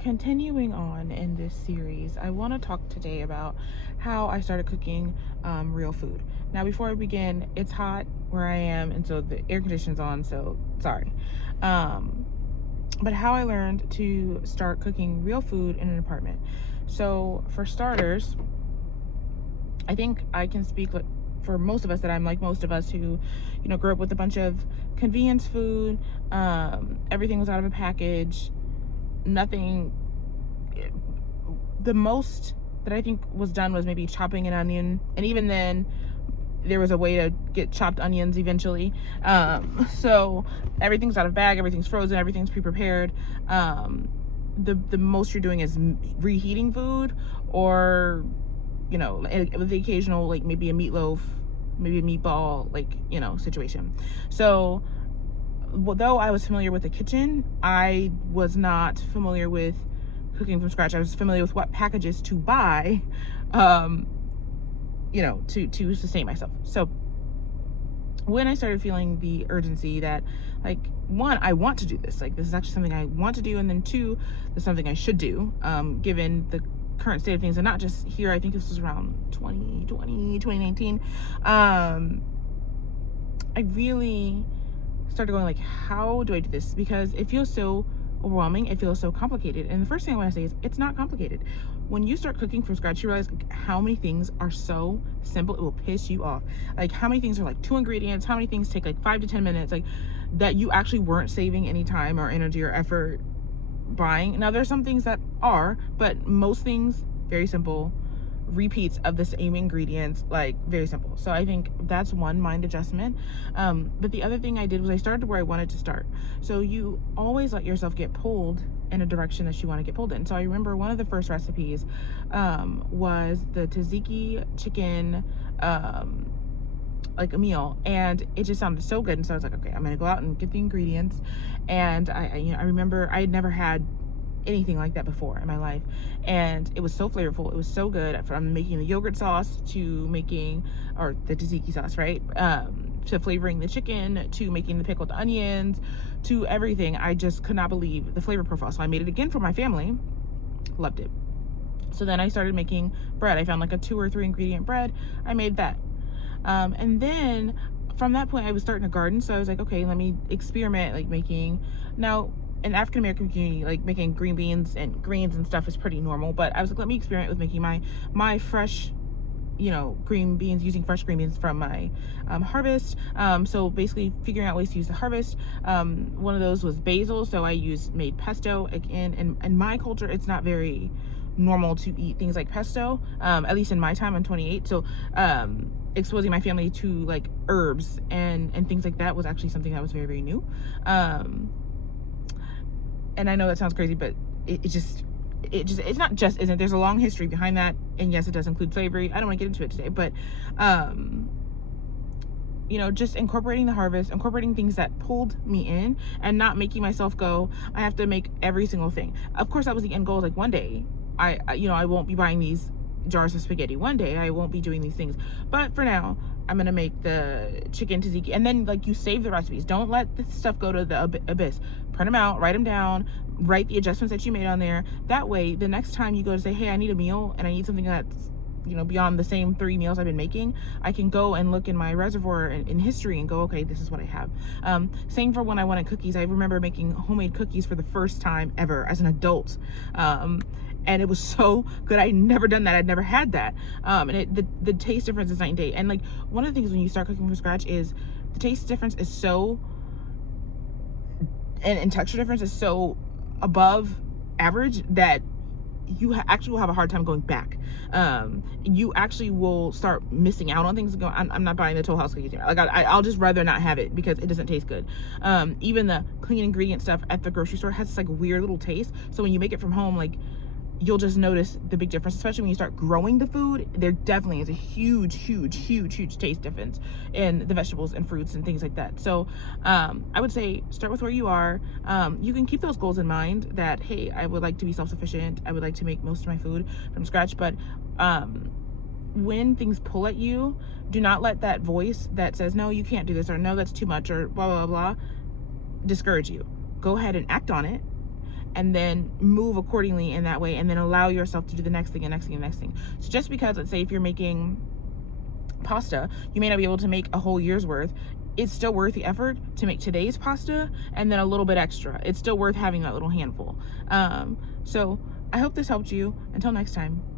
continuing on in this series, I want to talk today about how I started cooking real food. Now, before I begin, it's hot where I am, and so the air conditioning's on, so sorry. Um, but how I learned to start cooking real food in an apartment. So, for starters, I think I can speak for most of us that I'm like most of us who, grew up with a bunch of convenience food. Everything was out of a package. Nothing The most that I think was done was maybe chopping an onion, and even then there was a way to get chopped onions eventually. So everything's out of bag, everything's frozen, everything's pre-prepared. The most you're doing is reheating food, or with the occasional, like, maybe a meatloaf, maybe a meatball, like, situation. So though I was familiar with the kitchen, I was not familiar with cooking from scratch. I was familiar with what packages to buy, um, to sustain myself. So when I started feeling the urgency that, like, one, I want to do this, like, this is actually something I want to do, and then two, this is something I should do, given the current state of things, and not just here. I think this was around 2020, 2019. I really started going, like, how do I do this? Because it feels so overwhelming, it feels so complicated. And the first thing I want to say is, it's not complicated. When you start cooking from scratch, you realize, like, how many things are so simple it will piss you off. Like, how many things are like 2 ingredients, how many things take like 5 to 10 minutes, like, that you actually weren't saving any time or energy or effort buying. Now, there's some things that are, but most things very simple, repeats of the same ingredients, like, very simple. So I think that's one mind adjustment. But the other thing I did was I started where I wanted to start. So you always let yourself get pulled in a direction that you want to get pulled in. So I remember one of the first recipes was the tzatziki chicken, like, a meal, and it just sounded so good. And so I was like, okay, I'm gonna go out and get the ingredients. And I remember I had never had anything like that before in my life, and it was so flavorful, it was so good, from making the yogurt sauce to making, or the tzatziki sauce, right, to flavoring the chicken, to making the pickled onions, to everything. I just could not believe the flavor profile. So I made it again for my family, loved it. So then I started making bread. I found like a 2 or 3 ingredient bread. I made that. And then from that point, I was starting a garden. So I was like, okay, let me experiment, like, making, now, in African American community, like, making green beans and greens and stuff is pretty normal. But I was like, let me experiment with making my fresh, green beans, using fresh green beans from my harvest. So basically figuring out ways to use the harvest. One of those was basil. So I made pesto. Again, in my culture, it's not very normal to eat things like pesto, at least in my time. I'm 28. So exposing my family to, like, herbs and things like that was actually something that was very, very new. And I know that sounds crazy, but it's not just isn't. There's a long history behind that, and yes, it does include slavery. I don't want to get into it today, but just incorporating the harvest, incorporating things that pulled me in, and not making myself go, I have to make every single thing. Of course, that was the end goal. Like, one day I won't be buying these jars of spaghetti. One day I won't be doing these things. But for now, I'm gonna make the chicken tzatziki, and then, like, you save the recipes. Don't let this stuff go to the abyss. Print them out, write them down, write the adjustments that you made on there. That way, the next time you go to say, hey, I need a meal and I need something that's, beyond the same 3 meals I've been making, I can go and look in my reservoir in history and go, okay, this is what I have. Same for when I wanted cookies. I remember making homemade cookies for the first time ever as an adult. And it was so good. I'd never done that. I'd never had that. And the taste difference is night and day. And, like, one of the things when you start cooking from scratch is the taste difference is so, and texture difference is so above average that you actually will have a hard time going back. You actually will start missing out on things. I'm not buying the Toll House cookies here. Like, I'll just rather not have it because it doesn't taste good. Even the clean ingredient stuff at the grocery store has this, like, weird little taste. So when you make it from home, like, you'll just notice the big difference, especially when you start growing the food. There definitely is a huge taste difference in the vegetables and fruits and things like that. So I would say start with where you are. You can keep those goals in mind that, hey, I would like to be self-sufficient, I would like to make most of my food from scratch. But when things pull at you, do not let that voice that says, no, you can't do this, or no, that's too much, or blah blah blah, discourage you. Go ahead and act on it, and then move accordingly in that way, and then allow yourself to do the next thing and next thing and next thing. So just because, let's say if you're making pasta, you may not be able to make a whole year's worth. It's still worth the effort to make today's pasta and then a little bit extra. It's still worth having that little handful. So I hope this helped you. Until next time.